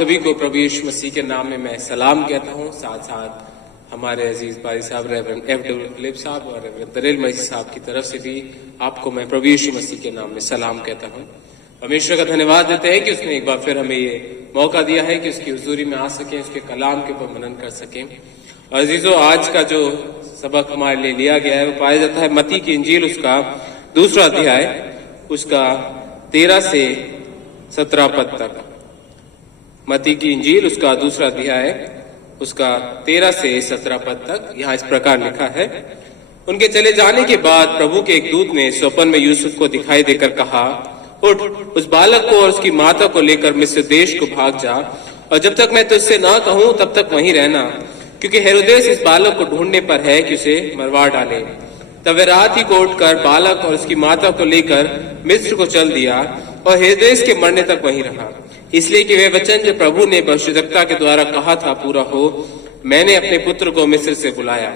सभी को प्रभु यीशु मसीह के नाम में मैं सलाम कहता हूँ। साथ साथ हमारे अजीज बारी साहब रेवरेंड एफ.डब्ल्यू. फिलिप साहब और रेवरेंड दरेल मसीह साहब की तरफ से भी आपको मैं प्रभु यीशु मसीह के नाम में सलाम कहता हूँ। परमेश्वर का धन्यवाद देते हैं कि उसने एक बार फिर हमें ये मौका दिया है कि उसकी हुजूरी में आ सके, उसके कलाम के ऊपर मनन कर सकें। और अजीजों, आज का जो सबक हमारे लिए लिया गया है वो पाया जाता है मत्ती की इंजील उसका 2 अध्याय उसका 13 से 17 पद तक। मत्ती की इंजील उसका 2 अध्याय उसका 13 से 17 पद तक। यहाँ इस प्रकार लिखा है, उनके चले जाने के बाद प्रभु के एक दूत ने स्वप्न में यूसुफ को दिखाई देकर कहा, उठ, उस बालक को और उसकी माता को लेकर मिस्र देश को भाग जा, और जब तक मैं तुझसे ना कहूं तब तक वहीं रहना, क्योंकि हेरोदेस इस बालक को ढूंढने पर है कि उसे मरवा डाले। तब वे रात ही को उठकर बालक और उसकी माता को लेकर मिस्र को चल दिया और हेरोदेस के मरने तक वहीं रहा, इसलिए कि वे वचन जो प्रभु ने भविष्यद्वक्ता के द्वारा कहा था पूरा हो, मैंने अपने पुत्र को मिस्र से बुलाया।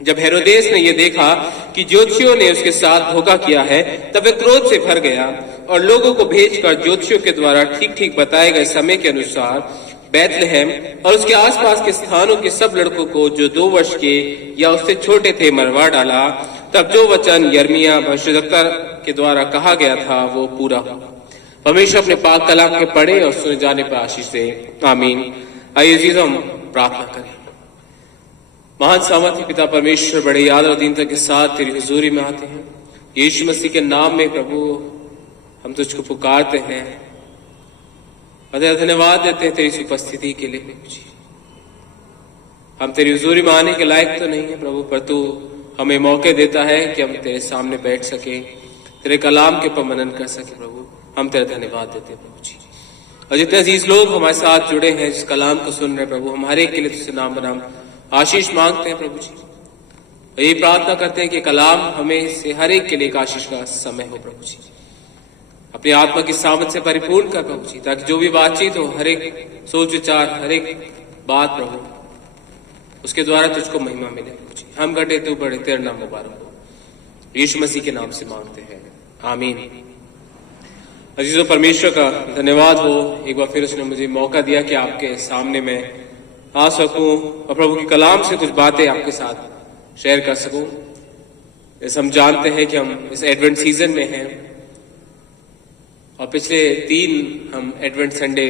जब हेरोदेस ने यह देखा कि ज्योतिषियों ने उसके साथ धोखा किया है, तब वे क्रोध से भर गया और लोगों को भेजकर ज्योतिषियों के द्वारा ठीक ठीक बताए गए समय के अनुसार बैतलहम और उसके आसपास के स्थानों के सब लड़कों को जो 2 वर्ष के या उससे छोटे थे मरवा डाला। तब जो वचन यिर्मयाह भविष्यद्वक्ता के द्वारा कहा गया था वो पूरा हुआ। परमेश्वर अपने पाक कलाम के पढ़े और सुने जाने पर आशीष दे, आमीन। आइए अजीज, हम प्रार्थना करें। महान सामर्थ्य पिता परमेश्वर, बड़े याद और दीनता के साथ तेरी हुजूरी में आते हैं। यीशु मसीह के नाम में प्रभु हम तुझको पुकारते हैं और तेरा धन्यवाद देते हैं तेरी उपस्थिति के लिए प्रभु जी। हम तेरी हुजूरी में आने के लायक तो नहीं है प्रभु, पर तू हमें मौके देता है कि हम तेरे सामने बैठ सके, तेरे कलाम के ऊपर मनन कर सके प्रभु। हम तेरा धन्यवाद देते हैं प्रभु जी। और जितने अजीज लोग हमारे साथ जुड़े हैं, जिस कलाम को सुन रहे प्रभु, हम हर एक के लिए तुझसे नाम बनाम आशीष मांगते हैं प्रभु जी। और यही प्रार्थना करते हैं कि कलाम हमें से हर एक के लिए एक आशीष का समय हो प्रभु जी। अपनी आत्मा की सामर्थ से परिपूर्ण कर प्रभु जी, ताकि जो भी बातचीत हो, हर एक सोच विचार, हर एक बात प्रभु, उसके द्वारा तुझको महिमा मिले प्रभु जी। हम घटे तू बढ़े, तेरा नाम मुबारक हो। यीशु मसीह के नाम से मांगते हैं, आमीन। अजीजों, परमेश्वर का धन्यवाद हो, एक बार फिर उसने मुझे मौका दिया कि आपके सामने मैं आ सकूं और प्रभु के कलाम से कुछ बातें आपके साथ शेयर कर सकूं। जैसे हम जानते हैं कि हम इस एडवेंट सीजन में हैं और पिछले 3 हम एडवेंट संडे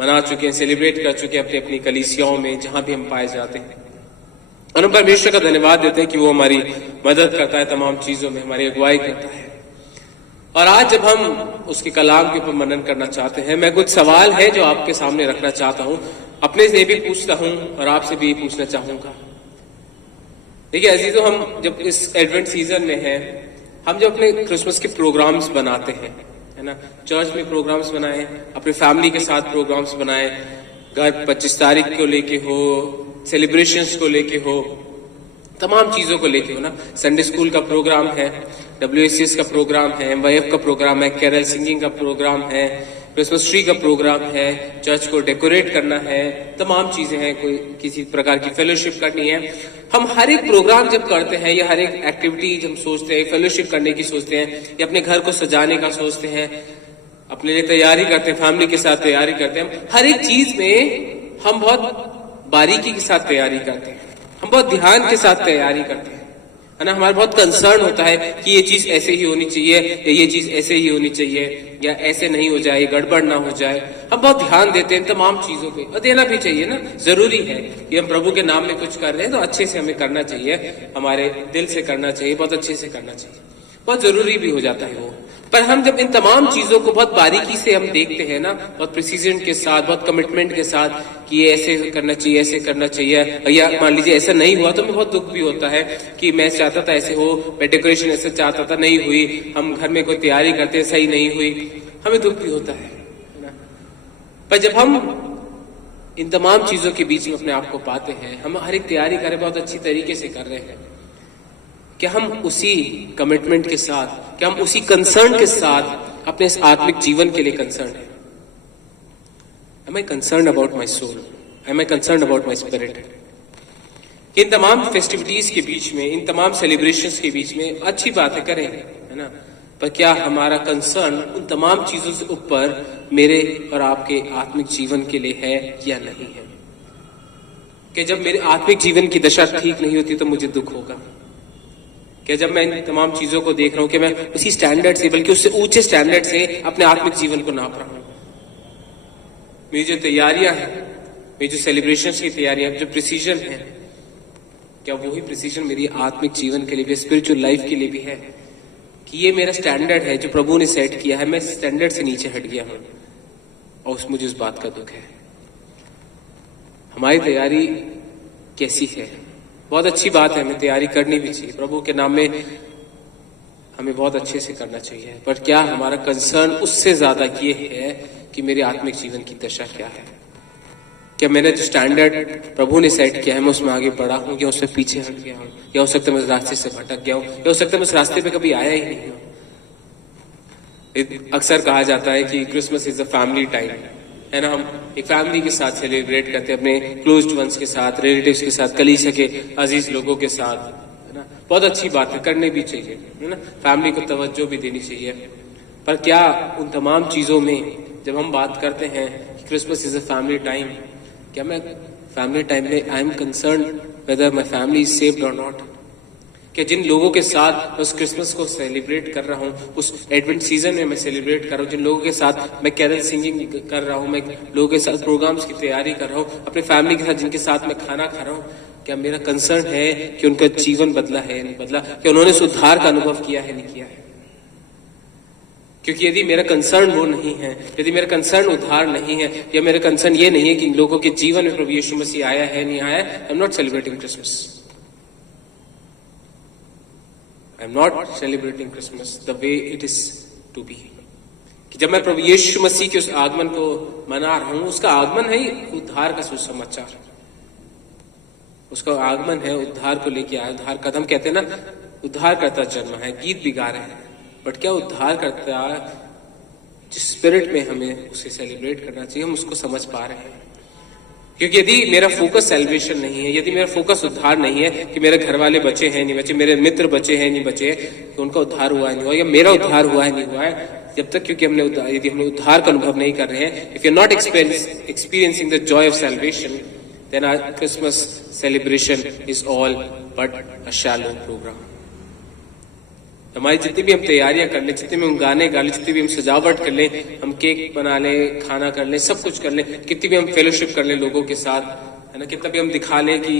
मना चुके हैं, सेलिब्रेट कर चुके हैं अपनी अपनी कलीसियाओं में, जहां भी हम पाए जाते हैं। और हम परमेश्वर का धन्यवाद देते हैं कि वो हमारी मदद करता है, तमाम चीजों में हमारी अगुवाई करता है। और आज जब हम उसके कलाम के ऊपर मनन करना चाहते हैं, मैं कुछ सवाल है जो आपके सामने रखना चाहता हूं, अपने से भी पूछता हूं और आपसे भी पूछना चाहूंगा। देखिए अजीजों, हम जब इस एडवेंट सीजन में हैं, हम जब अपने क्रिसमस के प्रोग्राम्स बनाते हैं, है ना, चर्च में प्रोग्राम्स बनाए, अपने फैमिली के साथ प्रोग्राम्स बनाए, घर 25 तारीख को लेके हो, सेलिब्रेशंस को लेके हो, तमाम चीजों को लेके हो ना, संडे स्कूल का प्रोग्राम है, WSCS का प्रोग्राम है, MYF का प्रोग्राम है, कैरल सिंगिंग का प्रोग्राम है, क्रिसमस ट्री का प्रोग्राम है, चर्च को डेकोरेट करना है, तमाम चीजें हैं, कोई किसी प्रकार की फेलोशिप करनी है। हम हर एक प्रोग्राम जब करते हैं या हर एक एक्टिविटी जब सोचते हैं, फेलोशिप करने की सोचते हैं या अपने घर को सजाने का सोचते हैं, अपने लिए तैयारी करते हैं, फैमिली के साथ तैयारी करते हैं, हर एक चीज में हम बहुत बारीकी के साथ तैयारी करते हैं, हम बहुत ध्यान के साथ तैयारी करते हैं, है ना। हमारा बहुत कंसर्न होता है कि ये चीज ऐसे ही होनी चाहिए या ये चीज ऐसे ही होनी चाहिए या ऐसे नहीं हो जाए, गड़बड़ ना हो जाए। हम बहुत ध्यान देते हैं तमाम चीजों पे, और देना भी चाहिए ना, जरूरी है कि हम प्रभु के नाम में कुछ कर रहे हैं तो अच्छे से हमें करना चाहिए, हमारे दिल से करना चाहिए, बहुत अच्छे से करना चाहिए, बहुत जरूरी भी हो जाता है वो। पर हम जब इन तमाम चीजों को बहुत बारीकी से हम देखते हैं ना, बहुत प्रिसीजन के साथ, बहुत कमिटमेंट के साथ कि ये ऐसे करना चाहिए, ऐसे करना चाहिए, या मान लीजिए ऐसा नहीं हुआ तो हमें बहुत दुख भी होता है कि मैं चाहता था ऐसे हो, मैं डेकोरेशन ऐसे चाहता था, नहीं हुई, हम घर में कोई तैयारी करते हैं, सही नहीं हुई, हमें दुख भी होता है ना। पर जब हम इन तमाम चीजों के बीच में अपने आप को पाते हैं, हम हर एक तैयारी कर रहे, बहुत अच्छी तरीके से कर रहे हैं, कि हम उसी कमिटमेंट के साथ, कि हम उसी कंसर्न के साथ अपने इस आत्मिक जीवन के लिए कंसर्न है। Am I concerned about my soul? Am I concerned about my spirit? इन तमाम फेस्टिविटीज के बीच में, इन तमाम सेलिब्रेशंस के बीच में अच्छी बातें करें, है ना, पर क्या हमारा कंसर्न उन तमाम चीजों से ऊपर मेरे और आपके आत्मिक जीवन के लिए है या नहीं है? कि जब मेरे आत्मिक जीवन की दशा ठीक नहीं होती तो मुझे दुख होगा? कि जब मैं इन तमाम चीजों को देख रहा हूं कि मैं उसी स्टैंडर्ड से, बल्कि उससे ऊंचे स्टैंडर्ड से अपने आत्मिक जीवन को नाप रहा हूं? मेरी जो तैयारियां हैं, मेरी जो सेलिब्रेशन की तैयारियां, जो प्रिसीजन है, क्या वही प्रिसीजन मेरी आत्मिक जीवन के लिए भी, स्पिरिचुअल लाइफ के लिए भी है? कि ये मेरा स्टैंडर्ड है जो प्रभु ने सेट किया है, मैं स्टैंडर्ड से नीचे हट गया हूं और मुझे उस बात का दुख है। हमारी तैयारी कैसी है? बहुत अच्छी बात है, हमें तैयारी करनी भी चाहिए, प्रभु के नाम में हमें बहुत अच्छे से करना चाहिए, पर क्या हमारा कंसर्न उससे ज्यादा ये है कि मेरे आत्मिक जीवन की दशा क्या है? क्या मैंने जो स्टैंडर्ड प्रभु ने सेट किया है मैं उसमें आगे बढ़ा हूं या उससे पीछे हट गया हूं? या हो सकता है मैं उस रास्ते से भटक गया हूं, या हो सकता है मैं उस रास्ते पे कभी आया ही नहीं हूं। अक्सर कहा जाता है कि Christmas is a family time, है ना? हम एक फैमिली के साथ सेलिब्रेट करते हैं, अपने क्लोज्ड वंस के साथ, रिलेटिव्स के साथ, कलीसिया के अजीज लोगों के साथ, है ना? बहुत अच्छी बात है, करनी भी चाहिए, है ना? फैमिली को तवज्जो भी देनी चाहिए। पर क्या उन तमाम चीजों में जब हम बात करते हैं कि Christmas is a family time, क्या मैं फैमिली टाइम में I am concern whether my family is saved और नॉट? कि जिन लोगों के साथ उस क्रिसमस को सेलिब्रेट कर रहा हूँ, उस एडवेंट सीजन में मैं सेलिब्रेट कर रहा हूँ, जिन लोगों के साथ मैं कैरल सिंगिंग कर रहा हूँ, मैं लोगों के साथ प्रोग्राम्स की तैयारी कर रहा हूँ, अपने फैमिली के साथ जिनके साथ मैं खाना खा रहा हूँ, क्या मेरा कंसर्न है कि उनका जीवन बदला है नहीं बदला? क्या उन्होंने उस उद्धार का अनुभव किया है नहीं किया है? क्योंकि यदि मेरा कंसर्न वो नहीं है, यदि मेरा कंसर्न उद्धार नहीं है, या मेरा कंसर्न ये नहीं है कि इन लोगों के जीवन में प्रभु यीशु मसीह आया है नहीं आया, I am not celebrating Christmas. I am not celebrating Christmas the way it is to be. कि जब मैं प्रभु यीशु मसीह के उस आगमन को मना रहा हूं, उसका आगमन है उद्धार का सुसमाचार, उसका आगमन है उद्धार को लेके आया, उद्धार का हम कहते हैं ना, उद्धार करता जन्म है, गीत भी गा रहे हैं, बट क्या उद्धार करता जिस स्पिरिट में हमें उसे सेलिब्रेट करना चाहिए हम उसको समझ पा रहे हैं? क्योंकि यदि मेरा फोकस सेलिब्रेशन नहीं है, यदि मेरा फोकस उद्धार नहीं है कि मेरे घर वाले बचे हैं नहीं बचे, मेरे मित्र बचे हैं नहीं बचे, कि उनका उद्धार हुआ है नहीं हुआ, या मेरा उद्धार हुआ है नहीं हुआ है, जब तक क्योंकि यदि हमने उद्धार का अनुभव नहीं कर रहे हैं, if you are not experiencing the joy of salvation, then our Christmas celebration is all but a shallow programme. हमारी जितनी भी हम तैयारियां कर लें, जितने भी हम गाने गा लें, जितनी भी हम सजावट कर लें, हम केक बना लें, खाना कर लें, सब कुछ कर लें, कितनी भी हम फेलोशिप कर लें लोगों के साथ, है ना, कितना भी हम दिखा लें कि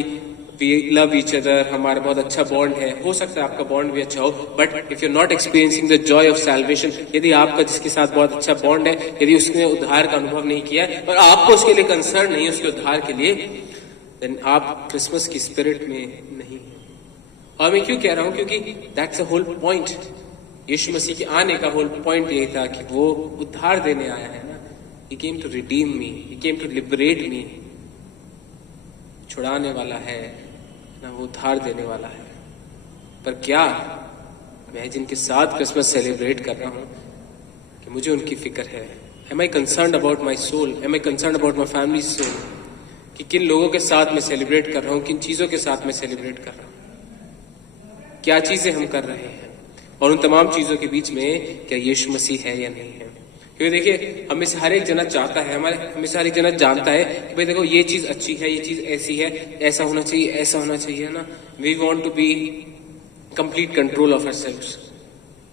वी लव ईच अदर, हमारा बहुत अच्छा बॉन्ड है, हो सकता है आपका बॉन्ड भी अच्छा हो, but if you are not experiencing the joy of salvation, यदि आपका जिसके साथ बहुत अच्छा बॉन्ड है, यदि उसने उद्धार का अनुभव नहीं किया और आपको उसके लिए कंसर्न नहीं है उसके उद्धार के लिए, देन आप क्रिसमस की स्पिरिट में नहीं। और मैं क्यों कह रहा हूं? क्योंकि दैट्स अ होल पॉइंट। यीशु मसीह के आने का होल पॉइंट यही था कि वो उद्धार देने आया है ना। He came to redeem me, He came to liberate me। छुड़ाने वाला है ना, वो उद्धार देने वाला है। पर क्या मैं जिनके साथ क्रिसमस सेलिब्रेट कर रहा हूं कि मुझे उनकी फिक्र है? Am I concerned about my soul? Am I concerned about my family's soul? कि किन लोगों के साथ मैं सेलिब्रेट कर रहा हूं, किन चीजों के साथ मैं सेलिब्रेट कर रहा हूं, क्या चीजें हम कर रहे हैं, और उन तमाम चीजों के बीच में क्या यीशु मसीह है या नहीं है? क्योंकि देखिए, हमें से हर एक जना चाहता है, हमें से हर एक जना जानता है कि भाई देखो ये चीज अच्छी है, ये चीज ऐसी है, ऐसा होना चाहिए, ऐसा होना चाहिए ना। We want to be complete control of ourselves,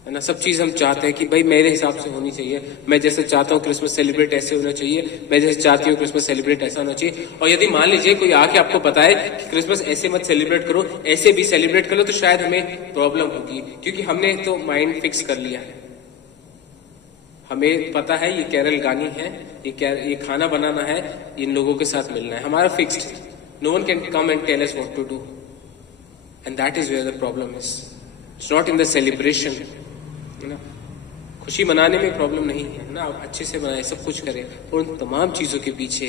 है ना। सब चीज हम चाहते हैं कि भाई मेरे हिसाब से होनी चाहिए, मैं जैसे चाहता हूँ क्रिसमस सेलिब्रेट ऐसे होना चाहिए, मैं जैसे चाहती हूँ क्रिसमस सेलिब्रेट ऐसा होना चाहिए। और यदि मान लीजिए कोई आके आपको बताए कि क्रिसमस ऐसे मत सेलिब्रेट करो, ऐसे भी सेलिब्रेट करो, तो शायद हमें प्रॉब्लम होगी, क्योंकि हमने तो माइंड फिक्स कर लिया है। हमें पता है ये कैरल गानी है, ये खाना बनाना है, इन लोगों के साथ मिलना है, हमारा fixed. No one can come and tell us what to do, and that is where the problem is. It's not in the celebration, ना। खुशी मनाने में प्रॉब्लम नहीं है ना, आप अच्छे से मनाएं, सब कुछ करें, और उन तमाम चीजों के पीछे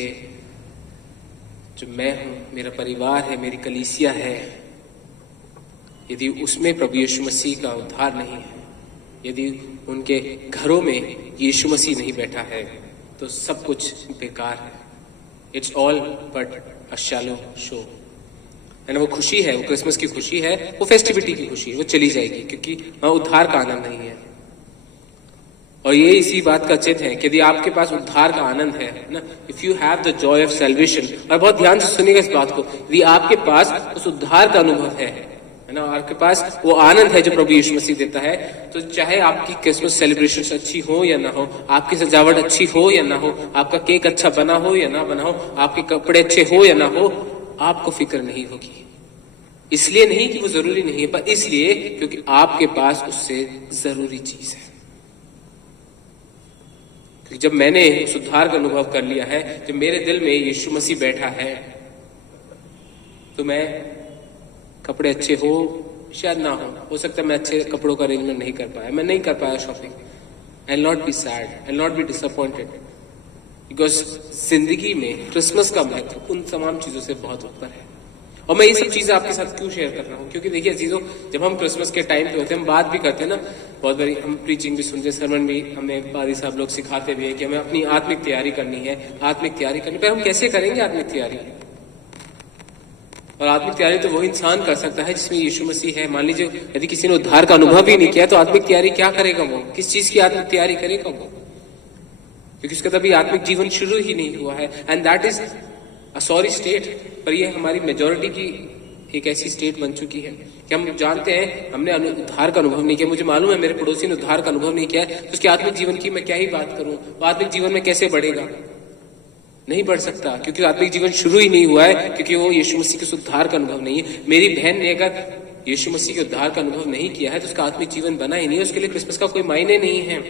जो मैं हूं, मेरा परिवार है, मेरी कलीसिया है, यदि उसमें प्रभु यीशु मसीह का उद्धार नहीं है, यदि उनके घरों में यीशु मसीह नहीं बैठा है, तो सब कुछ बेकार है। It's all but a shallow show, है ना। वो खुशी है, वो क्रिसमस की खुशी है, वो फेस्टिविटी की खुशी है, वो चली जाएगी, क्योंकि वहां उद्धार का आनंद नहीं है। और ये इसी बात का चिन्ह है कि यदि आपके पास उद्धार का आनंद है ना, if you have the joy of salvation, और बहुत ध्यान से सुनिएगा इस बात को, यदि आपके पास उस उद्धार का अनुभव है ना, आपके पास वो आनंद है जो प्रभु यीशु मसीह देता है, तो चाहे आपकी क्रिसमस सेलिब्रेशन अच्छी हो या ना हो, आपकी सजावट अच्छी हो या ना हो, आपका केक अच्छा बना हो या ना बना हो, आपके कपड़े अच्छे हो या ना हो, आपको फिक्र नहीं होगी। इसलिए नहीं कि वो जरूरी नहीं है, पर इसलिए क्योंकि आपके पास उससे जरूरी चीज है। जब मैंने उद्धार का अनुभव कर लिया है, जब मेरे दिल में यीशु मसीह बैठा है, तो मैं कपड़े अच्छे हो शायद ना हो सकता है मैं अच्छे कपड़ों का अरेंजमेंट नहीं कर पाया, मैं नहीं कर पाया shopping, I will not be sad, I will not be disappointed, because जिंदगी में क्रिसमस का महत्व उन तमाम चीजों से बहुत ऊपर है। और मैं ये सब चीजें आपके साथ क्यों शेयर कर रहा हूँ, क्योंकि देखिए अजीजों, जब हम क्रिसमस के टाइम पे होते हैं, हम बात भी करते हैं ना, बहुत बारी हम प्रीचिंग भी सुनते हैं, सरमन भी हमें पादी साहब लोग सिखाते भी हैं कि हमें अपनी आत्मिक तैयारी करनी है, आत्मिक तैयारी करनी, पर हम कैसे करेंगे आत्मिक तैयारी? और आत्मिक तैयारी तो वो इंसान कर सकता है जिसमें यीशु मसीह है। मान लीजिए यदि किसी ने उद्धार का अनुभव ही नहीं किया, तो आत्मिक तैयारी क्या करेगा वो? किस चीज की आत्मिक तैयारी करेगा वो? क्योंकि उसका तभी आत्मिक जीवन शुरू ही नहीं हुआ है। And that is a sorry state. पर ये हमारी मेजोरिटी की एक ऐसी स्टेट बन चुकी है कि हम जानते हैं हमने उद्धार का अनुभव नहीं किया। मुझे मालूम है मेरे पड़ोसी ने उद्धार का अनुभव नहीं किया है, तो उसके आत्मिक जीवन की मैं क्या ही बात करूं? वो आत्मिक जीवन में कैसे बढ़ेगा? नहीं बढ़ सकता, क्योंकि आत्मिक जीवन शुरू ही नहीं हुआ है, क्योंकि वो यीशु मसीह के उद्धार का अनुभव नहीं है। मेरी बहन ने अगर यीशु मसीह के उद्धार का अनुभव नहीं किया है, तो उसका आत्मिक जीवन बना ही नहीं है, उसके लिए क्रिसमस का कोई मायने नहीं है।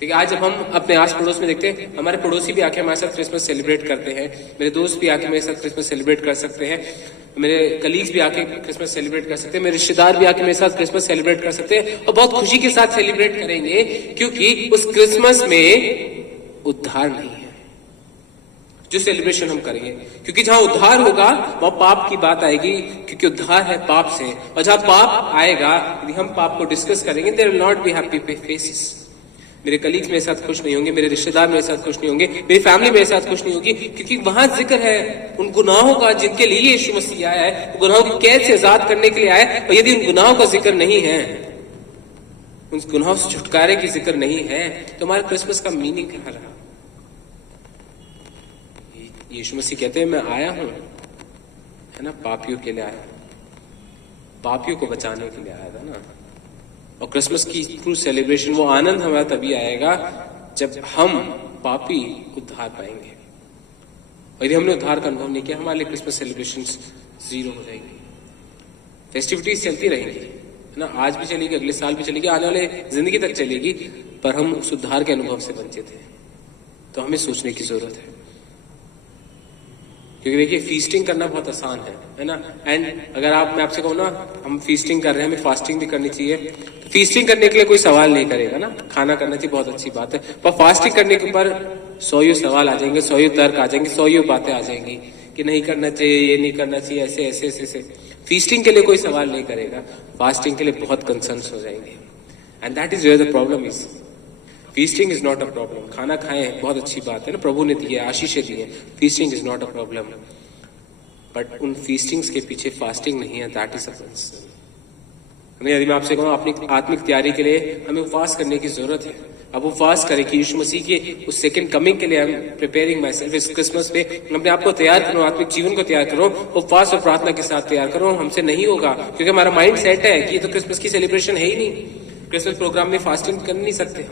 ठीक है, आज जब हम अपने आस पड़ोस में देखते हैं, हमारे पड़ोसी भी आके हमारे साथ क्रिसमस सेलिब्रेट करते हैं, मेरे दोस्त भी आके मेरे साथ क्रिसमस सेलिब्रेट कर सकते हैं, मेरे कलीग्स भी आके क्रिसमस सेलिब्रेट कर सकते हैं, मेरे रिश्तेदार भी आके मेरे साथ क्रिसमस सेलिब्रेट कर सकते हैं, और बहुत खुशी के साथ सेलिब्रेट करेंगे, क्योंकि उस क्रिसमस में उद्धार नहीं है जो सेलिब्रेशन हम करेंगे। क्योंकि जहां उद्धार होगा वहां पाप की बात आएगी, क्योंकि उद्धार है पाप से, और जहां पाप आएगा, यदि हम पाप को डिस्कस करेंगे, there will not be happy faces. मेरे कलीग्स मेरे साथ खुश नहीं होंगे, मेरे रिश्तेदार मेरे साथ खुश नहीं होंगे, मेरी फैमिली मेरे साथ खुश नहीं होगी, क्योंकि वहां जिक्र है उन गुनाहों का जिनके लिए यीशु मसीह आया है, गुनाहों की कैद से आजाद करने के लिए आया है। और यदि उन गुनाहों का जिक्र नहीं है, उन गुनाहों से छुटकारे की जिक्र नहीं है, तो हमारे क्रिसमस का मीनिंग कहां रहा? यीशु मसीह कहते हैं मैं आया हूं, है ना, पापियों के लिए आया, पापियों को बचाने के लिए आया था ना। और क्रिसमस की ट्रू सेलिब्रेशन, वो आनंद हमारा तभी आएगा जब हम पापी उद्धार पाएंगे। और यदि हमने उद्धार का अनुभव नहीं किया, हमारे लिए क्रिसमस सेलिब्रेशन जीरो हो जाएगी। फेस्टिविटीज चलती रहेंगी, है ना, आज भी चलेगी, अगले साल भी चलेगी, आने वाले जिंदगी तक चलेगी, पर हम उस उद्धार के अनुभव से वंचित हैं। तो हमें सोचने की जरूरत है, क्योंकि देखिए फीस्टिंग करना बहुत आसान है ना। एंड अगर मैं आपसे कहूँ ना, हम फीस्टिंग कर रहे हैं, हमें फास्टिंग भी करनी चाहिए, तो फीस्टिंग करने के लिए कोई सवाल नहीं करेगा ना, खाना करना चाहिए, बहुत अच्छी बात है। पर फास्टिंग करने के ऊपर 100 सवाल आ जाएंगे, 100 तर्क आ जाएंगे, 100 बातें आ जाएंगी कि नहीं करना चाहिए, ये नहीं करना चाहिए, ऐसे ऐसे ऐसे ऐसे। फीस्टिंग के लिए कोई सवाल नहीं करेगा, फास्टिंग के लिए बहुत कंसर्न्स हो जाएंगे। And that is where the problem is. Feasting is not a problem. खाना खाएं, बहुत अच्छी बात है ना, प्रभु ने दी है, आशीषें दी है। Feasting is not a problem, but उन फीस्टिंग्स के पीछे फास्टिंग नहीं है, दैट इज अ कंसर्न। यदि मैं आपसे कहूँ अपनी आत्मिक तैयारी के लिए हमें उपवास करने की जरूरत है। अब उपवास करें कि यीशु मसीह के उस सेकंड कमिंग के लिए I am preparing my self. इस क्रिसमस पे अपने आप को तैयार करो, आत्मिक जीवन को तैयार करो, उपवास और प्रार्थना के साथ तैयार करो। हमसे नहीं होगा, क्योंकि हमारा माइंड सेट है कि ये तो क्रिसमस की सेलिब्रेशन है ही नहीं, क्रिसमस प्रोग्राम में फास्टिंग कर नहीं सकते,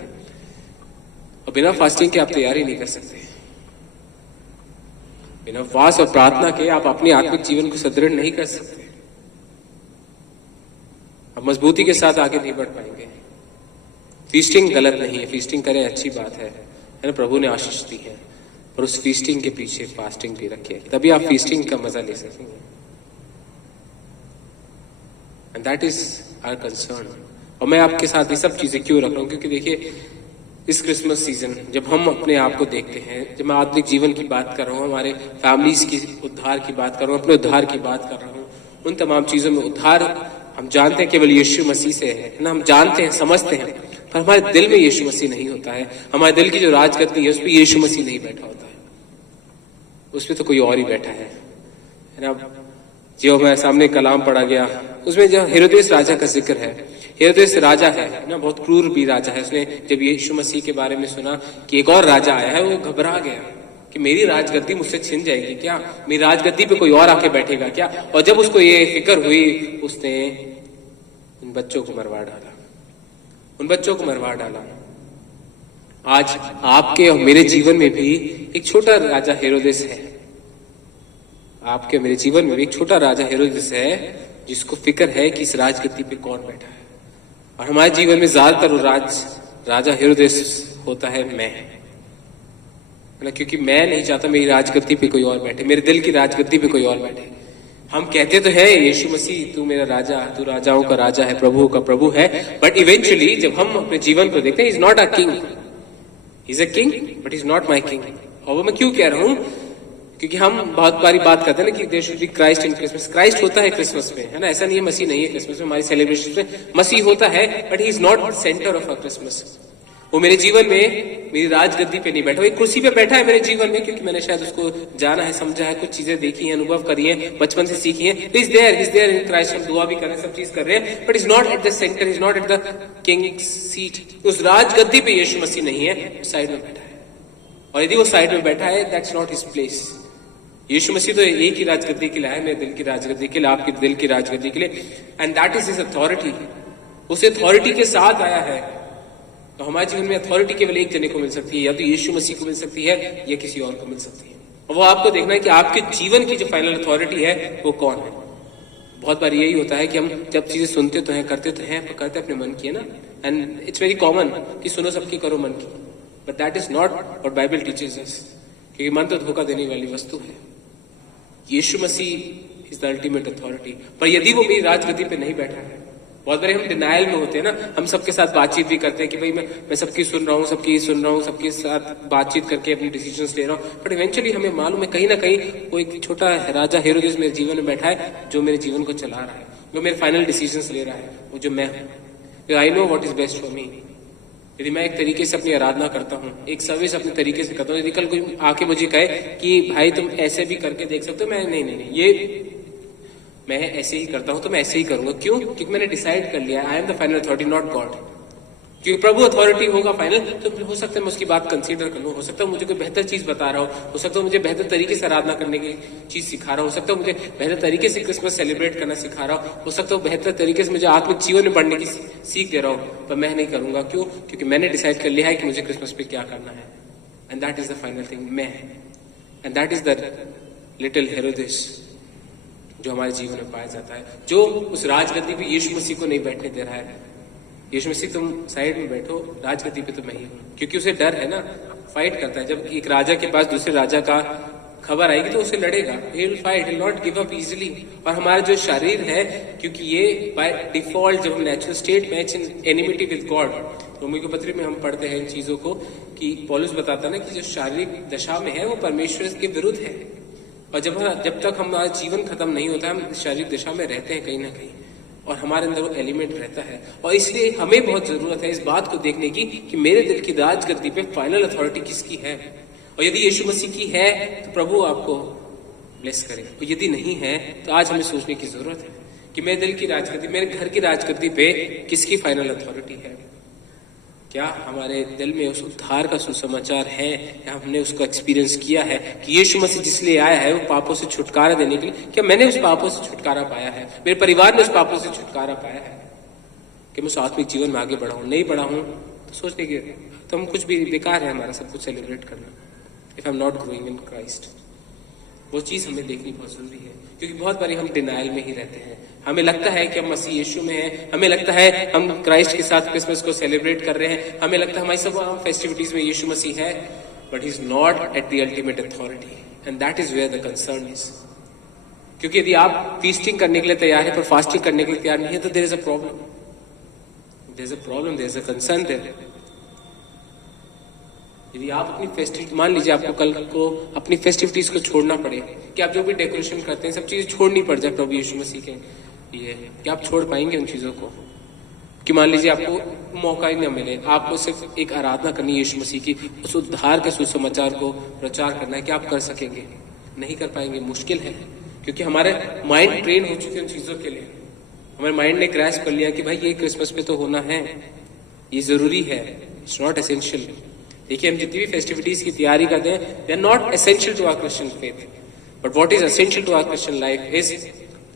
और बिना फास्टिंग के आप तैयारी नहीं कर सकते। बिना उपवास और प्रार्थना के आप अपने आत्मिक जीवन को सुदृढ़ नहीं कर सकते, आप मजबूती के साथ आगे नहीं बढ़ पाएंगे। फीस्टिंग गलत नहीं है, फीस्टिंग करें, अच्छी बात है ना, प्रभु ने आशीष दी है, पर उस फीस्टिंग के पीछे फास्टिंग भी रखिए, तभी आप फीस्टिंग का मजा ले सकेंगे। And that is our concern. और मैं आपके साथ ये सब चीजें क्यों रख रहा हूं, क्योंकि देखिए इस क्रिसमस सीजन जब हम अपने आप को देखते हैं, जब मैं आत्मिक जीवन की बात कर रहा हूँ, हमारे फैमिलीज की उद्धार की बात कर रहा हूँ, अपने उद्धार की बात कर रहा हूँ, उन तमाम चीजों में उद्धार हम जानते हैं केवल यीशु मसीह से है ना, हम जानते हैं, समझते हैं, पर हमारे दिल में यीशु मसीह नहीं होता है। हमारे दिल की जो राजगद्दी है उस पर यीशु मसीह नहीं बैठा होता है, उस पर तो कोई और ही बैठा है ना। जो हमारे सामने कलाम पढ़ा गया, उसमें जो हेरोदेस राजा का जिक्र है, हेरोदेस राजा है ना, बहुत क्रूर भी राजा है। उसने जब यीशु मसीह के बारे में सुना कि एक और राजा आया है, वो घबरा गया कि मेरी राजगद्दी मुझसे छिन जाएगी क्या, मेरी राजगद्दी पे कोई और आके बैठेगा क्या। और जब उसको ये फिक्र हुई, उसने उन बच्चों को मरवा डाला, उन बच्चों को मरवा डाला। आज आपके और मेरे जीवन में भी एक छोटा राजा हेरोदेस है। आपके मेरे जीवन में भी एक छोटा राजा हेरोदेस है, जिसको फिक्र है कि इस राजगद्दी पे कौन बैठा है। और हमारे जीवन में ज्यादातर वो राजा हेरोदेस होता है मैं, ना, क्योंकि मैं नहीं चाहता मेरी राजगद्दी पे कोई और बैठे, मेरे दिल की राजगद्दी पे कोई और बैठे। हम कहते तो है यीशु मसीह तू मेरा राजा, तू राजाओं का राजा है, प्रभु का प्रभु है, बट इवेंचुअली जब हम अपने जीवन को देखते हैं, is not a king, is a king but is not my king. और वो मैं क्यों कह रहा हूं, क्योंकि हम बहुत बारी बात करते हैं ना कि there should be Christ in Christmas. Christ होता है क्रिसमस में, है ना, ऐसा नहीं है मसीह नहीं है क्रिसमस में। हमारी सेलिब्रेशन में मसीह होता है, but he is not centre of a Christmas. वो मेरे जीवन में मेरी राजगद्दी पे नहीं बैठा, वो एक कुर्सी पे बैठा है मेरे जीवन में, क्योंकि मैंने शायद उसको जाना है, समझा है, कुछ चीजें देखी है, अनुभव करी है, बचपन से सीखी है। Is there in Christ. हम दुआ भी कर रहे हैं, सब चीज कर रहे हैं, but is not at the centre, is not at the king seat. उस राजगद्दी पे यीशु मसीह नहीं है, साइड में बैठा है। और यदि वो साइड में बैठा है, दैट्स नॉट हिज प्लेस। यीशु मसीह तो एक ही राजगद्दी के लिए आया, मेरे दिल की राजगद्दी के लिए, आपके दिल की राजगद्दी के लिए, and that is his authority. उस अथॉरिटी के साथ आया है। तो हमारे जीवन में अथॉरिटी केवल एक जने को मिल सकती है, या तो यीशु मसीह को मिल सकती है या किसी और को मिल सकती है। और वो आपको देखना है कि आपके जीवन की जो फाइनल अथॉरिटी है वो कौन है। बहुत बार यही होता है कि हम जब चीजें सुनते तो हैं, करते तो हैं, करते अपने मन की, है ना, एंड इट्स वेरी कॉमन कि सुनो सबकी करो मन की, but that is not what Bible teaches us, क्योंकि मन तो धोखा देने वाली वस्तु है। यीशु मसीह इज द अल्टीमेट अथॉरिटी। पर यदि वो मेरी राजगद्दी पे नहीं बैठा है, बहुत बार हम डिनायल में होते हैं ना, हम सबके साथ बातचीत भी करते हैं कि भाई मैं सबकी सुन रहा हूँ, सबकी सुन रहा हूँ, सबके साथ बातचीत करके अपने डिसीजंस ले रहा हूँ, बट इवेंचुअली हमें मालूम है कहीं ना कहीं वो एक छोटा राजा हेरोदेस मेरे जीवन में बैठा है, जो मेरे जीवन को चला रहा है, जो मेरे फाइनल डिसीजंस ले रहा है, वो जो मैं हूँ। I know what is best for me. यदि मैं एक तरीके से अपनी आराधना करता हूँ, एक सर्विस अपने तरीके से करता हूँ, यदि कल कोई आके मुझे कहे कि भाई तुम ऐसे भी करके देख सकते हो, मैं नहीं, ये मैं ऐसे ही करता हूं तो मैं ऐसे ही करूंगा। क्यों? क्योंकि मैंने डिसाइड कर लिया, I am the final authority, not God. क्योंकि प्रभु अथॉरिटी होगा फाइनल, तो हो सकता है मैं उसकी बात कंसीडर कर लूं, हो सकता है मुझे कोई बेहतर चीज बता रहा हो सकता है मुझे बेहतर तरीके से आराधना करने की चीज सिखा रहा हो सकता है मुझे बेहतर तरीके से क्रिसमस सेलिब्रेट करना सिखा रहा हो सकता है बेहतर तरीके से मुझे आत्मिक जीवन में बढ़ने की सीख दे रहा हो, पर मैं नहीं करूंगा। क्यों? क्योंकि मैंने डिसाइड कर लिया है कि मुझे क्रिसमस पे क्या करना है, and that is the final thing, मैं, and that is the little Herodes जो हमारे जीवन में पाया जाता है, जो उस राजगद्दी पे यीशु मसीह को नहीं बैठने दे रहा है। यीशु मसीह तुम साइड में बैठो, राजगद्दी पे तो मैं ही हूं, क्योंकि उसे डर है ना, फाइट करता है। जब एक राजा के पास दूसरे राजा का खबर आएगी तो उसे लड़ेगा, he will fight, he will not give up easily। और हमारा जो शरीर है, क्योंकि ये बाय डिफॉल्ट जब हम नेचुरल स्टेट में एनिमिटी विद गॉड, रोमी के पत्र में हम पढ़ते हैं इन चीजों को कि पौलुस बताता ना कि जो शारीरिक दशा में है वो परमेश्वर के विरुद्ध है। और जब तक हमारा जीवन खत्म नहीं होता, हम शारीरिक दशा में रहते हैं कहीं ना कहीं, और हमारे अंदर वो एलिमेंट रहता है। और इसलिए हमें बहुत जरूरत है इस बात को देखने की कि मेरे दिल की राजगद्दी पे फाइनल अथॉरिटी किसकी है। और यदि यीशु मसीह की है तो प्रभु आपको ब्लेस करे, और यदि नहीं है तो आज हमें सोचने की जरूरत है कि मेरे दिल की राजगद्दी, मेरे घर की राजगद्दी पे किसकी फाइनल अथॉरिटी है। क्या हमारे दिल में उस उद्धार का सुसमाचार है, या हमने उसको एक्सपीरियंस किया है कि यीशु मसीह जिसलिए आया है वो पापों से छुटकारा देने के लिए, क्या मैंने उस पापों से छुटकारा पाया है, मेरे परिवार ने उस पापों से छुटकारा पाया है कि मैं उस आत्मिक जीवन में आगे बढ़ा हूं। नहीं बढ़ा हूं तो सोचने की तो हम कुछ भी बेकार है हमारा सब कुछ सेलिब्रेट करना, if I am not growing in Christ. वो चीज हमें देखनी बहुत जरूरी है, क्योंकि बहुत बारी हम डिनाइल में ही रहते हैं। हमें लगता है कि हम मसीह यीशु में हैं, हमें लगता है हम क्राइस्ट के साथ क्रिसमस को सेलिब्रेट कर रहे हैं, हमें लगता है हमारी सब फेस्टिविटीज में यीशु मसीह है, but he is not at the ultimate authority, and that is where the concern is. क्योंकि यदि आप फीस्टिंग करने के लिए तैयार है पर फास्टिंग करने के लिए तैयार नहीं है, तो there is a problem, there is a problem, there is a concern there. यदि आप अपनी फेस्टिविटी, मान लीजिए आपको कल को अपनी फेस्टिविटीज को छोड़ना पड़े, कि आप जो भी डेकोरेशन करते हैं सब चीजें छोड़नी पड़ जाए प्रभु यीशु मसीह के लिए, क्या आप छोड़ पाएंगे उन चीजों को? कि मान लीजिए आपको मौका ही न मिले, आपको सिर्फ एक आराधना करनी है यीशु मसीह की, उस उद्धार के सुसमाचार को प्रचार करना है, क्या आप कर सकेंगे? नहीं कर पाएंगे, मुश्किल है, क्योंकि हमारे माइंड ट्रेन हो चुके हैं उन चीजों के लिए। हमारे माइंड ने क्रैश कर लिया कि भाई ये क्रिसमस पे तो होना है, ये जरूरी है, इट्स नॉट एसेंशियल। देखिए, हम जितनी भी फेस्टिविटीज की तैयारी करते हैं, they are not essential to our Christian faith, but what is essential to our Christian life is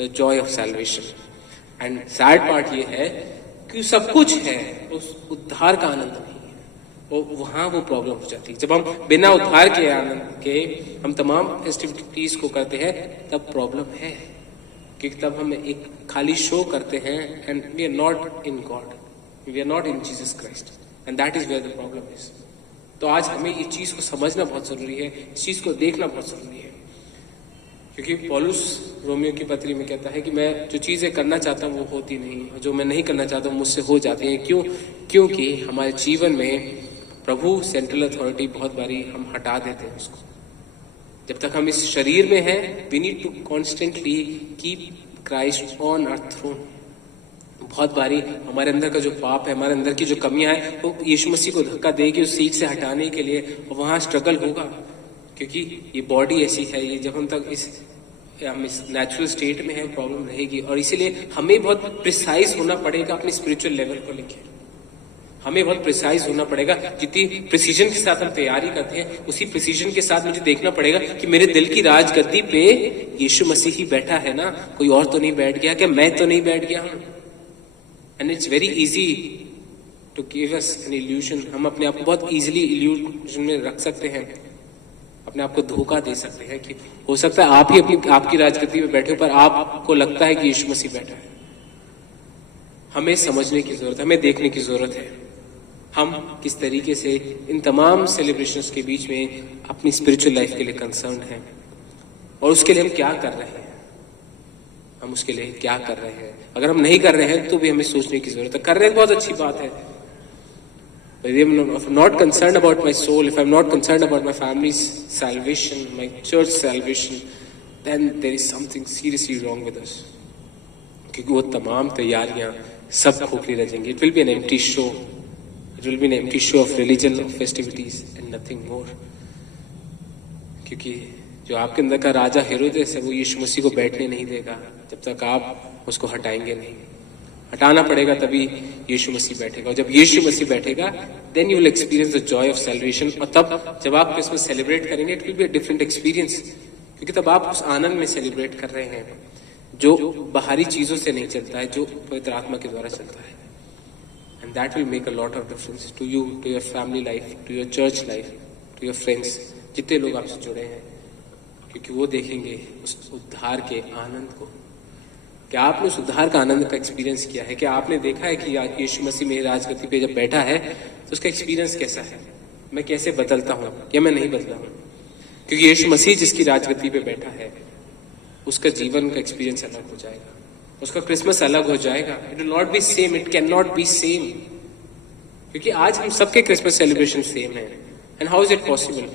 the joy of salvation. And sad part ये है कि सब कुछ है, उस उद्धार का आनंद नहीं है, वहां वो प्रॉब्लम हो जाती है। जब हम बिना उद्धार के आनंद के हम तमाम फेस्टिविटीज को करते हैं, तब प्रॉब्लम है, क्योंकि तब हम एक खाली शो करते हैं and we are not in God, we are not in Jesus Christ, and that is where the problem is. तो आज हमें इस चीज को समझना बहुत जरूरी है, इस चीज को देखना बहुत जरूरी है, क्योंकि पौलुस रोमियो की पत्री में कहता है कि मैं जो चीजें करना चाहता हूँ वो होती नहीं, और जो मैं नहीं करना चाहता हूँ मुझसे हो जाती है। क्यों? क्योंकि हमारे जीवन में प्रभु सेंट्रल अथॉरिटी बहुत बारी हम हटा देते हैं उसको। जब तक हम इस शरीर में हैं, we need to constantly keep Christ on our throne. बहुत बारी हमारे अंदर का जो पाप है, हमारे अंदर की जो कमियां हैं, वो यीशु मसीह को धक्का देगी उस सीट से हटाने के लिए, और वहां स्ट्रगल होगा, क्योंकि ये बॉडी ऐसी है, ये जब हम तक इस नेचुरल स्टेट में है, प्रॉब्लम रहेगी। और इसीलिए हमें बहुत प्रिसाइज होना पड़ेगा अपने स्पिरिचुअल लेवल को लेकर, हमें बहुत प्रिसाइज होना पड़ेगा। जितनी प्रिसीजन के साथ हम तैयारी करते हैं, उसी प्रिसीजन के साथ मुझे देखना पड़ेगा कि मेरे दिल की राजगद्दी पे यीशु मसीह ही बैठा है ना, कोई और तो नहीं बैठ गया, क्या मैं तो नहीं बैठ गया हूं। And it's very easy to give us an illusion. हम अपने आप को बहुत इजीली इल्यूजन में रख सकते हैं, अपने आप को धोखा दे सकते हैं कि हो सकता है आप ही आपकी राजगद्दी में बैठे हो, पर आपको लगता है कि यीशु मसीह बैठा है। हमें समझने की जरूरत है, हमें देखने की जरूरत है, हम किस तरीके से इन तमाम सेलिब्रेशंस के बीच में अपनी स्पिरिचुअल लाइफ के लिए कंसर्न हैं, और उसके लिए हम क्या कर रहे हैं, हम उसके लिए क्या कर रहे हैं। अगर हम नहीं कर रहे हैं तो भी हमें सोचने की जरूरत है। कर रहे हैं बहुत अच्छी बात है, if I'm not concerned about my soul, if I'm not concerned about my family's salvation, my church salvation, then there is something seriously wrong with us. क्योंकि वो तमाम तैयारियां सब खोखली रह जाएंगी। It will be an empty show. It will be an empty show of religion, of festivities and nothing more. क्योंकि जो आपके अंदर का राजा हेरोदेस है, वो यीशु मसीह को बैठने नहीं देगा जब तक आप उसको हटाएंगे नहीं। हटाना पड़ेगा, तभी यीशु मसीह बैठेगा, और जब यीशु मसीह बैठेगा then you will experience the joy of salvation. और तब जब आप क्रिसमस सेलिब्रेट करेंगे, it will be a different experience, क्योंकि तब आप उस आनंद में सेलिब्रेट कर रहे हैं जो बाहरी चीजों से नहीं चलता है, जो पवित्र आत्मा के द्वारा चलता है। And that will make a lot of difference to you, to your family life, to your church life, to your friends, जितने लोग आपसे जुड़े हैं, क्योंकि वो देखेंगे उस उद्धार के आनंद को। क्या आपने उस उद्धार का आनंद का एक्सपीरियंस किया है? क्या आपने देखा है कि यीशु मसीह मेरी राजगद्दी पे जब बैठा है तो उसका एक्सपीरियंस कैसा है? मैं कैसे बदलता हूँ या मैं नहीं बदला हूँ? क्योंकि यीशु मसीह जिसकी राजगद्दी पे बैठा है, उसका जीवन का एक्सपीरियंस अलग हो जाएगा, उसका क्रिसमस अलग हो जाएगा। It will not B same, it can not be same, क्योंकि आज हम सबके क्रिसमस सेलिब्रेशन सेम है। And how is it possible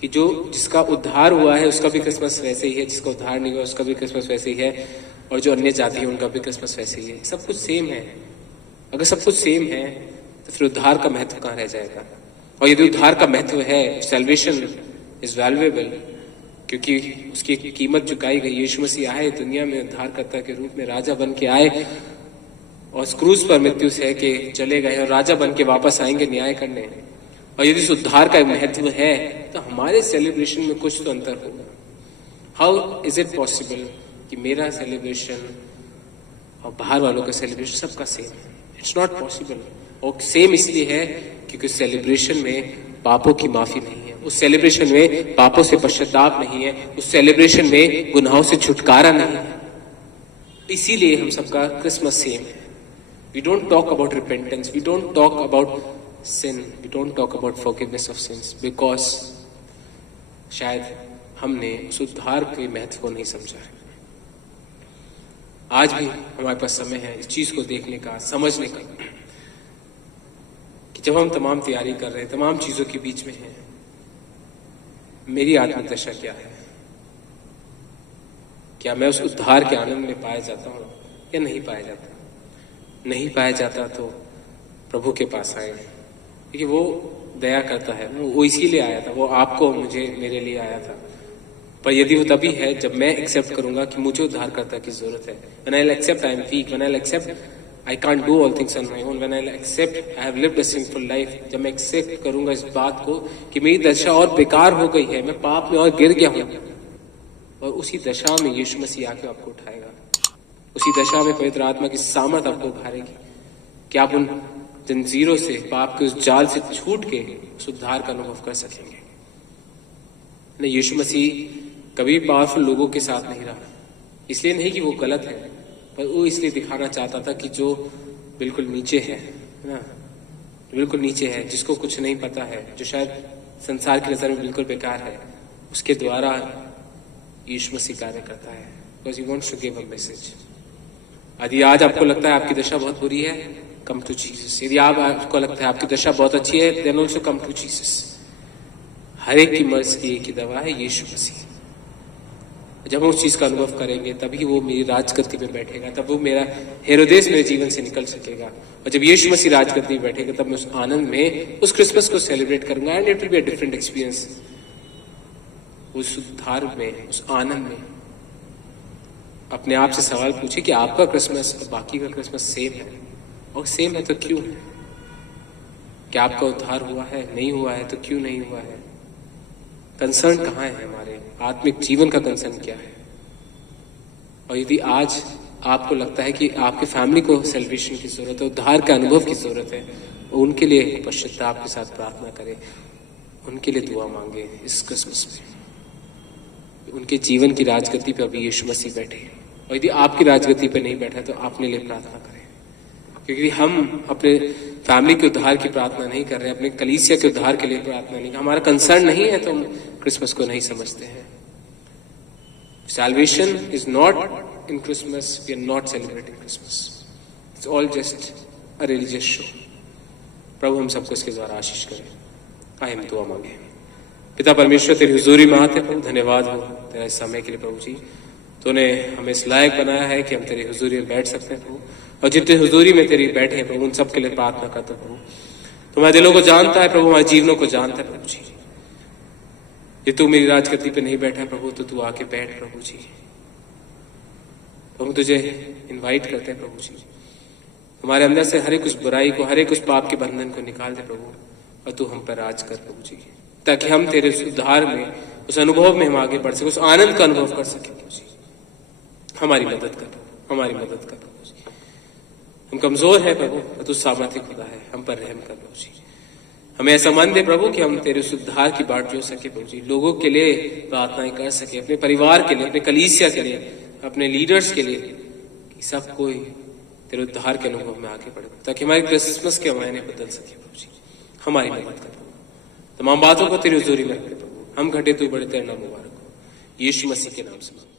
कि जो जिसका उद्धार हुआ है उसका भी क्रिसमस वैसे ही है, जिसका उद्धार नहीं हुआ उसका भी क्रिसमस वैसे ही है, और जो अन्य जाति है उनका भी क्रिसमस वैसे ही है। सब कुछ सेम है। अगर सब कुछ सेम है तो फिर उद्धार का महत्व कहाँ रह जाएगा? और यदि उद्धार का महत्व है, सैल्वेशन इज वैल्यूएबल, क्योंकि उसकी कीमत चुकाई गई। यीशु मसीह आए दुनिया में उद्धारकर्ता के रूप में, राजा बन के आए, और क्रूज पर मृत्यु से के चले गए, और राजा बन के वापस आएंगे न्याय करने। और यदि इस उद्धार का महत्व है तो हमारे सेलिब्रेशन में कुछ तो अंतर होगा। हाउ इज इट पॉसिबल कि मेरा सेलिब्रेशन और बाहर वालों का सेलिब्रेशन सबका सेम है? It's not possible. और सेम इसलिए है क्योंकि उस सेलिब्रेशन में पापों की माफी नहीं है, उस सेलिब्रेशन में पापों से पश्चाताप नहीं है, उस सेलिब्रेशन में गुनाहों से छुटकारा नहीं है। इसीलिए हम सबका क्रिसमस सेम है। We don't talk about repentance, we don't talk about sin, we don't talk about forgiveness of sins, because शायद हमने उस उद्धार के महत्व को नहीं समझा है। आज भी हमारे पास समय है इस चीज को देखने का, समझने का, कि जब हम तमाम तैयारी कर रहे हैं, तमाम चीजों के बीच में हैं, मेरी आत्मिक दशा क्या है? क्या मैं उस उद्धार के आनंद में पाया जाता हूं या नहीं पाया जाता? नहीं पाया जाता तो प्रभु के पास आए, क्योंकि वो दया करता है। वो इसीलिए आया था, वो आपको मुझे मेरे लिए आया था। पर यदि वो तभी है जब मैं एक्सेप्ट करूंगा कि मुझे उद्धारकर्ता की जरूरत है। When I'll accept I am weak, when I'll accept I can't do all things on my own, when I'll accept I have lived a sinful life, जब मैं एक्सेप्ट करूंगा इस बात को कि मेरी दशा और बेकार हो गई है, मैं पाप में और गिर गया हूं, और उसी दशा में यीशु मसीह आके आपको उठाएगा। उसी दशा में पवित्र आत्मा की सामर्थ आपको उभारेगी कि आप उन जंजीरों से, पाप के उस जाल से छूट के उस उद्धार का अनुभव कर सकेंगे। नहीं, यीशु मसीह कभी पावरफुल लोगों के साथ नहीं रहा, इसलिए नहीं कि वो गलत है, पर वो इसलिए दिखाना चाहता था कि जो बिल्कुल नीचे है ना, बिल्कुल नीचे है, जिसको कुछ नहीं पता है, जो शायद संसार की नजर में बिल्कुल बेकार है, उसके द्वारा यीशु मसीह कार्य करता है। Because he wants to give a message. यदि आज आपको लगता है आपकी दशा बहुत बुरी है, कम टू जीसस। यदि आपको लगता है आपकी दशा बहुत अच्छी है, then also come to Jesus. हर एक की मर्ज की एक ही दवा है, यीशु मसीह। जब हम उस चीज का अनुभव करेंगे तभी वो मेरी राजगद्दी पे बैठेगा, तब वो मेरा हेरोदेस मेरे जीवन से निकल सकेगा। और जब यीशु मसीह राजगद्दी पे बैठेगा तब मैं उस आनंद में उस क्रिसमस को सेलिब्रेट करूंगा, and it will be a different experience. उस उद्धार में, उस आनंद में अपने आप से सवाल पूछे कि आपका क्रिसमस और बाकी का क्रिसमस सेम है, और सेम है तो क्यों है? क्या आपका उद्धार हुआ है? नहीं हुआ है तो क्यों नहीं हुआ है? कंसर्न कहाँ है? हमारे आत्मिक जीवन का कंसर्न क्या है? और यदि आज आपको लगता है कि आपके फैमिली को सेलिब्रेशन की जरूरत है, उद्धार के अनुभव की जरूरत है, उनके लिए पश्चाताप के साथ प्रार्थना करें, उनके लिए दुआ मांगे इस क्रिसमस में। उनके जीवन की राजगद्दी पे अभी यीशु मसीह बैठे, और यदि आपकी राजगद्दी पे नहीं बैठा तो अपने लिए प्रार्थना करें। क्योंकि हम अपने फैमिली के उद्धार की प्रार्थना नहीं कर रहे, अपने कलीसिया के उद्धार के लिए प्रार्थना नहीं, हमारा कंसर्न नहीं है तो हम क्रिसमस को नहीं समझते हैं। Salvation is not in Christmas, we are not celebrating Christmas, it's all just a religious show. प्रभु हम सबको इसके द्वारा आशीष करें। आइए हम दुआ मांगे। पिता परमेश्वर, तेरी हुजूरी में आते प्रभु, धन्यवाद हो तेरा इस समय के लिए प्रभु जी। तूने हमें इस लायक बनाया है कि हम तेरी हुजूरी में बैठ सकते हैं प्रभु, और जितने हुजूरी में तेरी बैठे हैं प्रभु, उन सब के लिए प्रार्थना करते प्रभु। तुम्हारे दिलों को जानता है प्रभु, हमारे जीवनों को जानता है प्रभु जी। ये तू मेरी राजगद्दी पे नहीं बैठा प्रभु, तो तू आके बैठ प्रभु जी। हम तुझे इनवाइट करते हैं प्रभु जी, हमारे अंदर से हर एक उस बुराई को, हर एक उस पाप के बंधन को निकाल दे प्रभु, और तू हम पर राज कर प्रभु जी, ताकि हम तेरे उद्धार में, उस अनुभव में हम आगे बढ़ सके, उस आनंद का अनुभव कर सके प्रभु जी। हमारी मदद कर प्रभु, हमारी मदद कर प्रभु जी। हम कमजोर है प्रभु, और तू सामर्थ्य खुदा है, हम पर रहम कर प्रभु जी। हमें ऐसा मन दे प्रभु कि हम तेरे उद्धार की बाट जो सके प्रभु जी, लोगों के लिए प्रार्थनाएं कर सके, अपने परिवार के लिए, अपने कलीसिया के लिए, अपने लीडर्स के लिए, कि सब कोई तेरे उद्धार के अनुभव में आगे बढ़े, ताकि हमारे क्रिसमस के मायने बदल सके प्रभु जी। हमारी मदद कर प्रभु, तमाम बातों को तेरी हुजूरी में रखे प्रभु, हम घटे तू बड़े, तेरा नाम मुबारक हो। यीशु मसीह के नाम से।